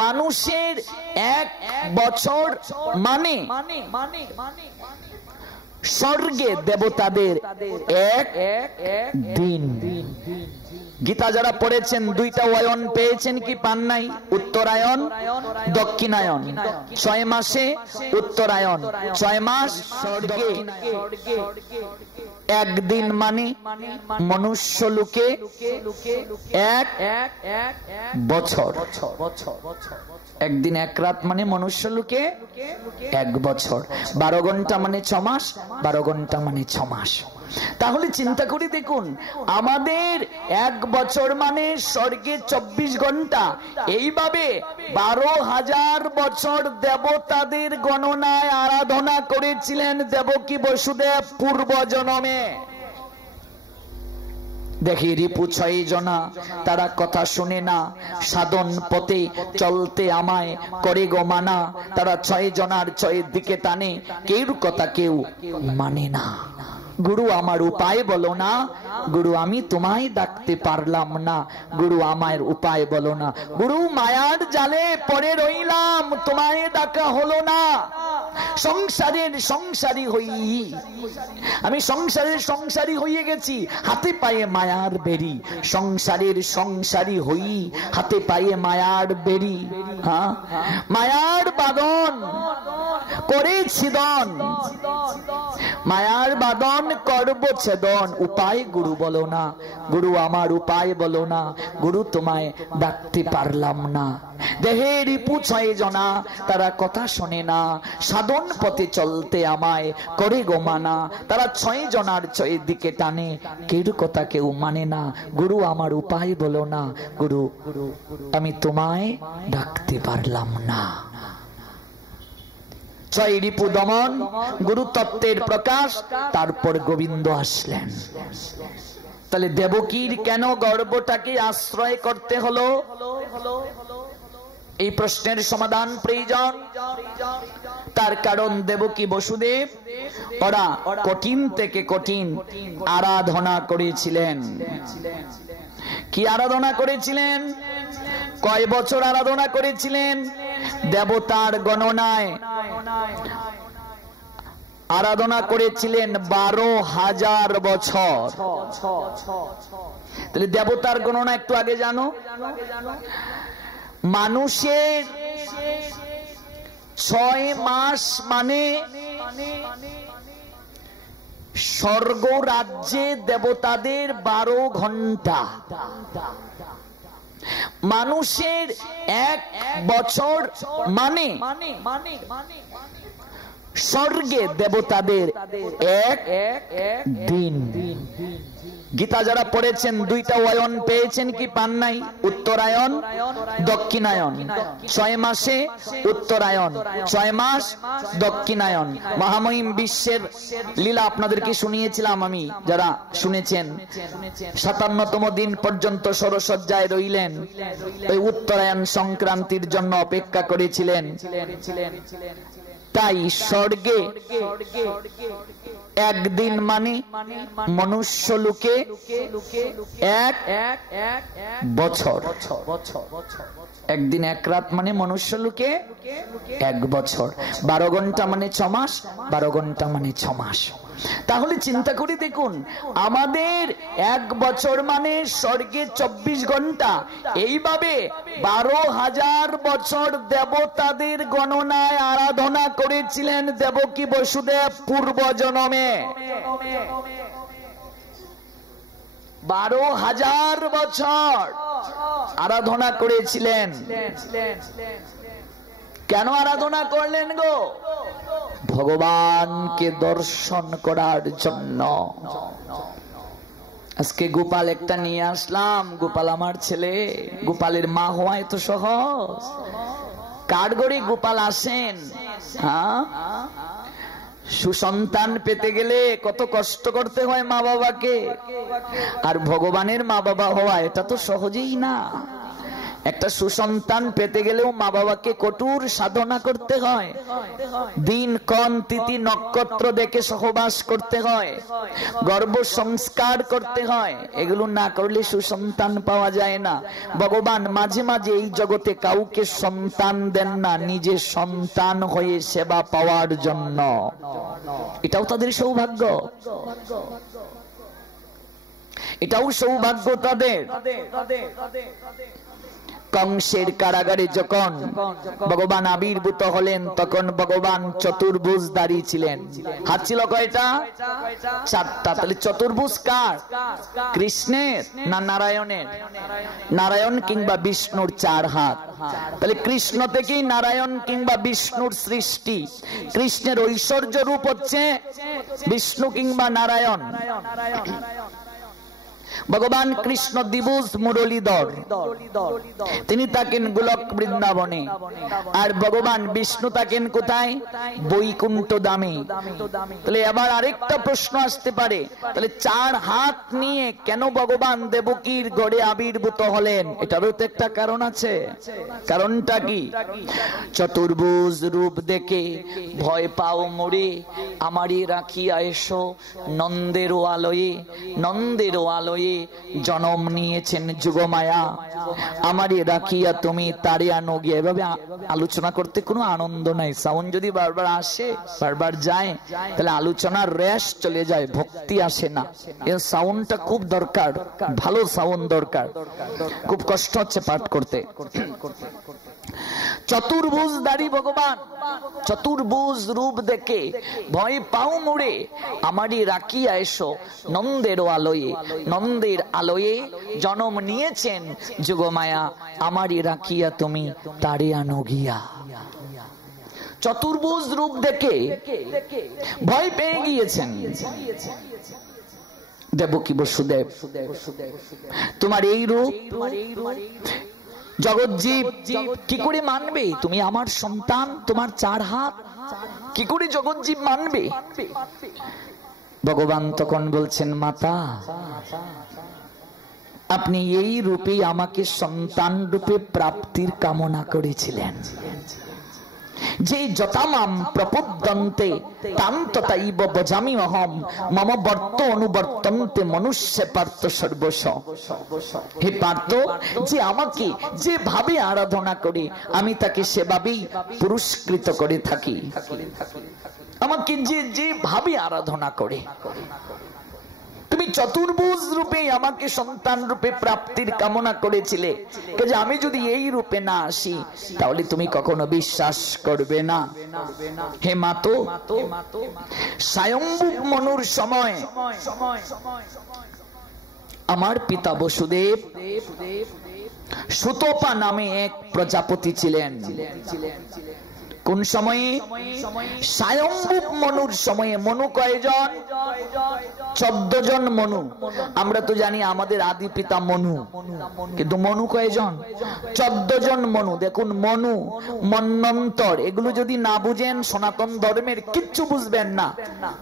মানুষের এক বছর মানে স্বর্গে দেবতাদের এক দিন। গীতা যারা পড়েছেন দুইটা অয়ন পেয়েছেন কি পান নাই? উত্তরায়ণ, দক্ষিণায়ন। 6 মাসে উত্তরায়ণ, 6 মাস স্বর্গে। একদিন মানে মনুষ্য লোকে এক বছর। একদিন এক রাত মানে মনুষ্য লোকে 1 বছর। 12 ঘন্টা মানে 6 মাস, 12 ঘন্টা মানে 6 মাস। তাহলে চিন্তা করে দেখুন, আমাদের 1 বছর মানে স্বর্গে 24 ঘন্টা। এইভাবে 12,000 বছর দেবতাদের গণনায় আরাধনা করেছিলেন দেবকী বসুদেব পূর্ব জন্মে। দেখি রিপু 6 জনা, তারা কথা শুনে না, সাধন পথে চলতে আমায় করে গো মানা। তারা 6 জনার 6 দিকে টানে, কেউ কথা কেউ মানে না। গুরু আমার উপায় বলো না, গুরু আমি তোমায় ডাকতে পারলাম না, গুরু আমার উপায় বলো না। গুরু মায়ার জালে পড়ে রইলাম, তোমায় ডাকা হলো না। সংসারের সংসারী হই আমি, সংসারের সংসারী হয়ে গেছি, হাতে পায়ে মায়ার বেরি। সংসারের সংসারী হই, হাতে পায়ে মায়ার বেরি। হ্যাঁ, মায়ার বাদন করে ছিদন, মায়ার বাদন করব ছেদন। উপায় গুরু বলো না, গুরু আমার উপায় বলো না, গুরু তোমায় ডাকতে পারলাম না। দেহে রিপু 6 জনা, তারা কথা শোনে না, সাধন পথে চলতে আমায় করে গো মানা। তারা 6 জনার 6 দিকে টানে, কেউ কথা কেউ মানে না। গুরু আমার উপায় বলো না, গুরু আমি তোমায় ডাকতে পারলাম না। 6 রিপু দমন, গুরু তত্ত্বের প্রকাশ, তারপর গোবিন্দ আসলেন। তাহলে দেবকীর কেন গর্ভটাকে আশ্রয় করতে হলো? এই প্রশ্নের সমাধান প্রয়োজন। তার কারণ দেবকী বসুদেব ওরা কঠিন থেকে কঠিন আরাধনা করেছিলেন। কি আরাধনা করেছিলেন? কয় বছর আরাধনা করেছিলেন? দেবতার গণনায় আরাধনা করেছিলেন 12,000 বছর। তাহলে দেবতার গণনা একটু আগে জানো। মানুষের 6 মাস মানে স্বর্গ রাজ্যে দেবতাদের 12 ঘন্টা। মানুষের 1 বছর মানে স্বর্গে দেবতাদের এক দিন। গীতা যারা পড়েছেন দুইটা অয়ন পেয়েছেন কি পান নাই? উত্তরায়ণ, দক্ষিণায়ন। 6 মাসে উত্তরায়ণ, 6 মাস দক্ষিণায়ন। মহামহিম বিশ্বের লীলা আপনাদেরকে শুনিয়েছিলাম আমি, যারা শুনেছেন। 57তম দিন পর্যন্ত সরসজ্জায় রইলেন, ওই উত্তরায়ণ সংক্রান্তির জন্য অপেক্ষা করেছিলেন। তাই স্বর্গে একদিন মানে মনুষ্য লোকে 1 বছর। একদিন 1 রাত মানে মনুষ্য লোকে 1 বছর। 12 ঘন্টা মানে 6 মাস, 12 ঘন্টা মানে 6 মাস। তাহলে চিন্তা করে দেখুন, আমাদের 1 বছর মানে স্বর্গে 24 ঘন্টা। এইভাবে 12,000 বছর দেবতাদের গণনায় আরাধনা করেছিলেন দেবকী বসুদেব পূর্ব জন্মে। 12,000 বছর আরাধনা করেছিলেন। কেন আরাধনা করলেন গো? ভগবানকে দর্শন করার জন্য। আজকে গোপাল একটা নিয়ে আসলাম, গোপাল আমার ছেলে। গোপালের মা হওয়া এত সহজ? কার গড়ে গোপাল আসেন? হ্যাঁ, সুসন্তান পেতে গেলে কত কষ্ট করতে হয় মা বাবাকে। আর ভগবানের মা বাবা হওয়া এটা তো সহজেই না। একটা সুসন্তান পেতে গেলেও মা বাবাকে কঠোর সাধনা করতে হয়, দিন ক্ষণ তিথি নক্ষত্র দেখে সহবাস করতে হয়, গর্ভ সংস্কার করতে হয়। এগুলো না করলে সুসন্তান পাওয়া যায় না। ভগবান মাঝে মাঝে এই জগতে কাউকে সন্তান দেন না, নিজে সন্তান হয়ে সেবা পাওয়ার জন্য। এটাও তাদের সৌভাগ্য, এটাও সৌভাগ্য তাদের। কংসের কারাগারে যখন ভগবান আবির্ভূত হলেন তখন ভগবান চতুর্ভুজধারী ছিলেন। হাত ছিল কয়টা? 4টা। তাহলে চতুর্ভুজ কার? কৃষ্ণের না নারায়ণের? নারায়ণ কিংবা বিষ্ণুর 4 হাত। তাহলে কৃষ্ণ থেকেই নারায়ণ কিংবা বিষ্ণুর সৃষ্টি। কৃষ্ণের ঐশ্বর্য রূপ হচ্ছে বিষ্ণু কিংবা নারায়ণ। ভগবান কৃষ্ণ দ্বিভুজ মুরলীধর, তিনি থাকেন গোলক বৃন্দাবনে। আর ভগবান বিষ্ণু থাকেন কোথায়? বৈকুণ্ঠ ধামে। তাহলে এবার আরেকটা প্রশ্ন আসতে পারে, তাহলে 4 হাত নিয়ে কেন ভগবান দেবকীর ঘরে আবির্ভূত হলেন? এটারও তো একটা কারণ আছে। কারণটা কি? চতুর্ভুজ রূপ দেখে ভয় পাও মোরে, আমারই রাখিয়া এসো নন্দের আলোয়ে। নন্দের আলোয়ে জন্ম নিয়েছেন যুগমায়া, আমারই রাখিয়া তুমি তারে আনো গিয়ে। এভাবে আলোচনা করতে কোনো আনন্দ নাই। সাউন্ড যদি বারবার আসে বারবার যায় তাহলে আলোচনার রেশ চলে যায়, ভক্তি আসে না। এই সাউন্ডটা খুব দরকার, ভালো সাউন্ড দরকার। খুব কষ্ট হচ্ছে পাঠ করতে। চতুর্ভুজধারী ভগবান চতুর্ভুজ রূপ দেখে ভয় পাও মোরে, আমারই রাখিয়া এসো নন্দের আলোয়ে। নন্দের আলোয়ে জন্ম নিয়েছেন যুগমায়া, আমারই রাখিয়া তুমি তারে আনো গিয়া। চতুর্ভুজ রূপ দেখে ভয় পেয়ে গিয়েছেন দেবকী বসুদেব। তোমার এই রূপ জগৎজীব কি করে মানবে? তুমি আমার সন্তান, তোমার 4 হাত, কি করে জগৎজীব মানবে? ভগবান তখন বলছেন, মাতা আপনি এই রূপেই আমাকে সন্তান রূপে প্রাপ্তির কামনা করেছিলেন। যে যতামাম প্রপদ্যন্তে তাম তথাইব ভজামি অহম মম বর্ত অনুবর্তন্তে মনুষ্য পার্থ সর্বস্ব। হে পার্থ, যে আমাকে যেভাবে আরাধনা করে আমি তাকে সেভাবেই পুরস্কৃত করে থাকি। আমাকে যেভাবে আরাধনা করে, তুমি চতুর্ভুজ রূপে আমাকে সন্তান রূপে প্রাপ্তির কামনা করেছিলে, যে আমি যদি এই রূপে না আসি তাহলে তুমি কখনো বিশ্বাস করবে না। হে মাতো, স্বয়ম্ভু মনুর সময় আমার পিতা বসুদেব সুতপা নামে এক প্রজাপতি ছিলেন। কোন সময়ে? স্বয়ম্ভু মনুর সময়ে। মনু কয়জন? 14 জন মনু। আমরা তো জানি আমাদের আদি পিতা মনু, কিন্তু মনু কয়জন? 14 জন মনু। দেখুন, মনু, মন্বন্তর, এগুলো যদি না বুঝেন সনাতন ধর্মের কিচ্ছু বুঝবেন না।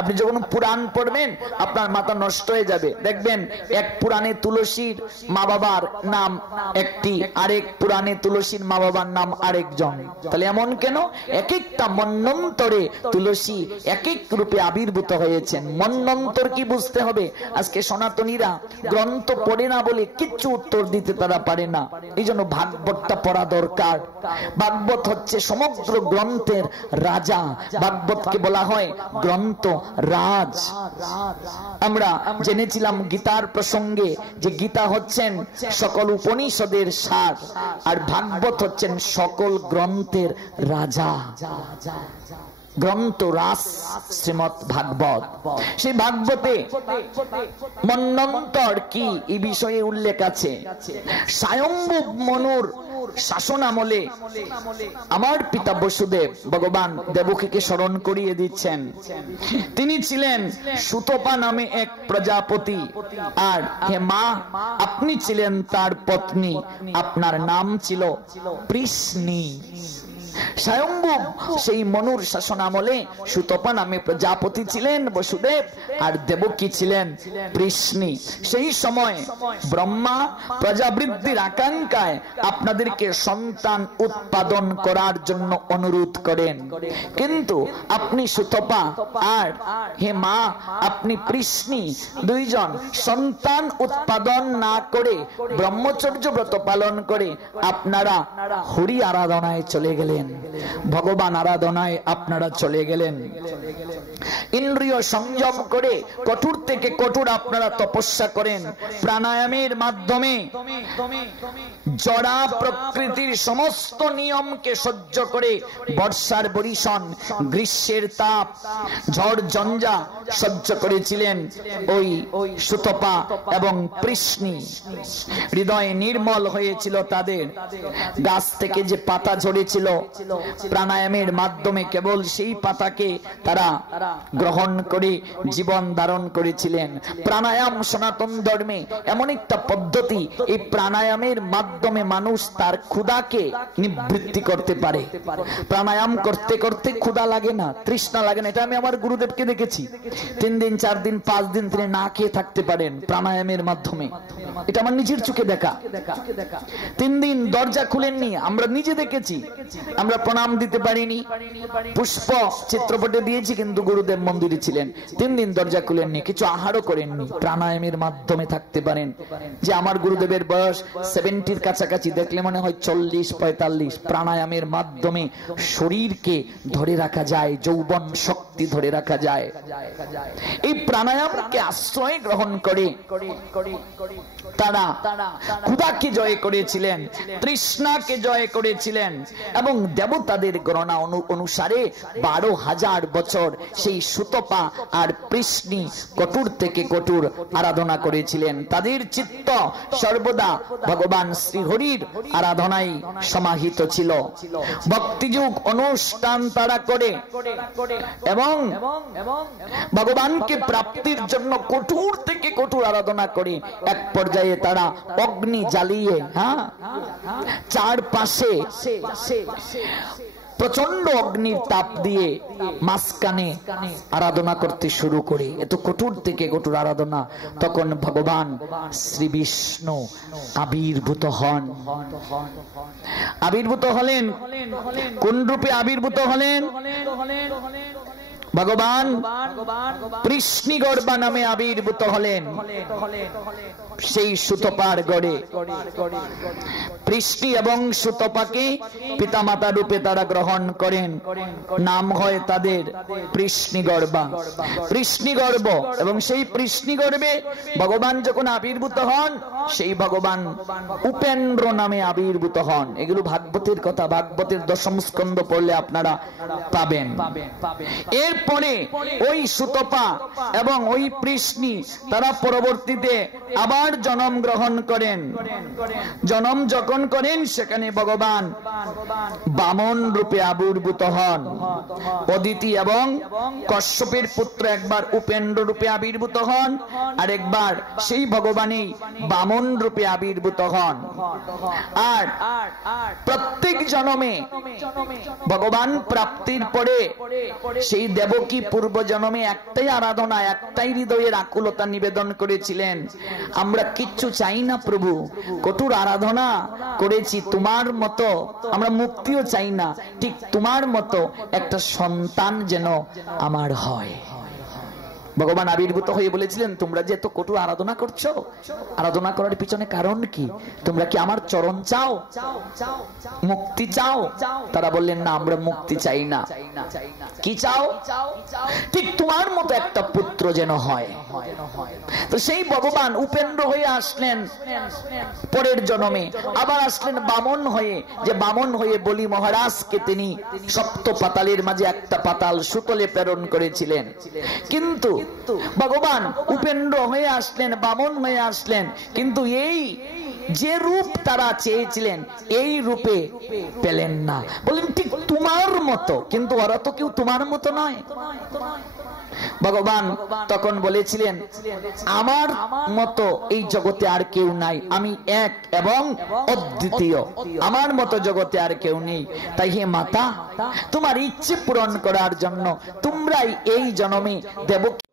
আপনি যখন পুরাণ পড়বেন আপনার মাথা নষ্ট হয়ে যাবে। দেখবেন এক পুরাণে তুলসীর মা বাবার নাম একটি, আরেক পুরাণে তুলসীর মা বাবার নাম আরেকজন। তাহলে এমন কেন? এক একটা মন্বন্তরে তুলসী এক এক রূপে আবির্ভূত হয়েছেন। মন্বন্তর কি বুঝতে হবে? আজকে সনাতনীরা গ্রন্থ পড়ে না বলে কিচ্ছু উত্তর দিতে তারা পারে না। এই জন্য ভাগবতটা পড়া দরকার। ভাগবত হচ্ছে সমগ্র গ্রন্থের রাজা। ভাগবতকে বলা হয় গ্রন্থ রাজ। আমরা জেনেছিলাম গীতার প্রসঙ্গে যে গীতা হচ্ছেন সকল উপনিষদের সার, আর ভাগবত হচ্ছেন সকল গ্রন্থের রাজা। গ্রন্থ রাস শ্রীমৎ ভাগবত। সেই ভাগবতে মন্বন্তর কি এই বিষয়ে উল্লেখ আছে। স্বয়ম্ভু মনুর শাসন আমলে আমার পিতা বসুদেব ভগবান দেবকীকে স্মরণ করিয়ে দিচ্ছেন। তিনি ছিলেন সুতপা নামে এক প্রজাপতি, আর হে মা, আপনি ছিলেন তার পত্নী, আপনার নাম ছিল পৃষ্ণি। স্বয়ম্ভু সেই মনুর শাসন আমলে সুতপা নামে প্রজাপতি ছিলেন বসুদেব, আর দেবকী ছিলেন পৃষ্ণি। সেই সময় ব্রহ্মা প্রজাবৃদ্ধির আকাঙ্ক্ষায় আপনাদেরকে সন্তান উৎপাদন করার জন্য অনুরোধ করেন, কিন্তু আপনি সুতপা আর হে মা আপনি পৃষ্ণি দুইজন সন্তান উৎপাদন না করে ব্রহ্মচর্য ব্রত পালন করে আপনারা হরি আরাধনায় চলে গেলেন, ভগবান আরাধনায় আপনারা চলে গেলেন। ইন্দ্রিয় সংযম করে কঠোর থেকে কঠোর আপনারা তপস্যা করেন, প্রাণায়ামের মাধ্যমে জড়া প্রকৃতির সমস্ত নিয়মকে সহ্য করে বর্ষার বরিশন, গ্রীষ্মের তাপ, ঝড় ঝঞ্ঝা সহ্য করেছিলেন ওই সুতপা এবং পৃষ্ণি। হৃদয় নির্মল হয়েছিল তাদের। গাছ থেকে যে পাতা ঝরেছিল প্রাণায়ামের মাধ্যমে কেবল সেই পাতাকে তারা গ্রহণ করে জীবন ধারণ করেছিলেন। প্রাণায়াম সনাতন ধর্মে এমন একটা পদ্ধতি, এই প্রাণায়ামের মাধ্যমে মানুষ তার ক্ষুধাকে নিবৃত্তি করতে পারে। প্রাণায়াম করতে করতে ক্ষুধা লাগে না, তৃষ্ণা লাগে না। এটা আমি আমার গুরুদেবকে দেখেছি, 3 দিন 4 দিন 5 দিন তিনি না খেয়ে থাকতে পারেন প্রাণায়ামের মাধ্যমে। এটা আমার নিজের চোখে দেখা। 3 দিন দরজা খুলেননি, আমরা নিজে দেখেছি। আমরা প্রণাম দিতে পারিনি, পুষ্প চিত্রপটে দিয়েছি, কিন্তু গুরুদেব মন্দিরে ছিলেন। 3 দিন দরজা খুলেননি, কিছু আহারও করেননি, প্রাণায়ামের মাধ্যমে থাকতে পারেন। যে আমার গুরুদেবের বয়স 70-র কাছাকাছি, দেখলে মনে হয় 40-45। প্রাণায়ামের মাধ্যমে শরীরকে ধরে রাখা যায়, যৌবন শক্তি ধরে রাখা যায়। এই প্রাণায়ামকে আশ্রয় গ্রহণ করে তারা ক্ষুধাকে জয় করেছিলেন, তৃষ্ণাকে জয় করেছিলেন, এবং দেবতাদের গণনা অনুসারে 12,000 বছর সেই সুতপা আর পৃষ্ণি কঠোর থেকে কঠোর আরাধনা করেছিলেন। তাদের চিত্ত সর্বদা ভগবান শ্রীহরির আরাধনায় সমাহিত ছিল। ভক্তিযুগ অনুষ্ঠান তারা করে এবং ভগবানকে প্রাপ্তির জন্য কঠোর থেকে কঠোর আরাধনা করে। এক পর্যায়ে তারা অগ্নি জ্বালিয়ে চারপাশে প্রচন্ড অগ্নির তাপ দিয়ে মাঝখানে আরাধনা করতে শুরু করে। এত কঠোর থেকে কঠোর আরাধনা। তখন ভগবান শ্রী বিষ্ণু আবির্ভূত হন। আবির্ভূত হলেন কোন রূপে? আবির্ভূত হলেন ভগবান পৃষ্ণিগর্ভা নামে আবির্ভূত হলেন সেই সুতপার গড়ে। পৃষ্ণি এবং সুতপাকে পিতামাতা রূপে তারা গ্রহণ করেন। নাম হয় তাদের পৃষ্ণিগর্ভা, পৃষ্ণিগর্ভ। এবং সেই পৃষ্ণিগর্ভে ভগবান যখন আবির্ভূত হন, সেই ভগবান উপেন্দ্র নামে আবির্ভূত হন। এগুলো ভাগবতের কথা, ভাগবতের 10ম স্কন্ধ পড়লে আপনারা পাবেন। এরপরে ওই সুতপা এবং ওই পৃষ্ণি তারা পরবর্তীতে আবার জন্ম গ্রহণ করেন। জন্ম যখন করেন, সেখানে ভগবান বামন রূপে আবির্ভূত হন। অদিতি এবং কশ্যপের পুত্র একবার উপেন্দ্র রূপে আবির্ভূত হন, আর একবার সেই ভগবানই বামন রূপে আবির্ভূত হন। আর প্রত্যেক জন্মে ভগবান প্রাপ্তির পরে সেই দেবকী পূর্ব জন্মে একটাই আরাধনা, একটাই হৃদয়ের আকুলতা নিবেদন করেছিলেন, আমরা কিচ্ছু চাই না প্রভু, কঠোর আরাধনা করেছি তোমার মতো, আমরা মুক্তিও চাই না, ঠিক তোমার মতো একটা সন্তান যেন আমার হয়। ভগবান আবির্ভূত হয়ে বলেছিলেন, তোমরা যে এত কঠোর আরাধনা করছো, আরাধনা করার পিছনে কারণ কি? তোমরা কি আমার চরণ চাও, মুক্তি চাও? তারা বললেন, না, আমরা মুক্তি চাই না। কি চাও? ঠিক তোমার মতো একটা পুত্র যেন হয়। তো সেই ভগবান উপেন্দ্র হয়ে আসলেন পরের জন্মে, আবার আসলেন বামন হয়ে, যে বামন হয়ে বলি মহারাজকে তিনি সপ্ত পাতালের মাঝে একটা পাতাল সুতলে প্রেরণ করেছিলেন। কিন্তু ভগবান উপেন্দ্র হয়ে আসলেন, বামন হয়ে আসলেন, কিন্তু এই যে রূপ তারা চেয়েছিলেন এই রূপে পেলেন না। বলেন ঠিক তোমার মতো, কিন্তু ওরা তো কেউ তোমার মতো নয়। ভগবান তখন বলেছিলেন আমার মতো এই জগতে আর কেউ নাই, আমি এক এবং অদ্বিতীয়, আমার মতো জগতে আর কেউ নেই। তাই হে মাতা, তোমার ইচ্ছে পূরণ করার জন্য তোমরাই এই জন্মে দেবকী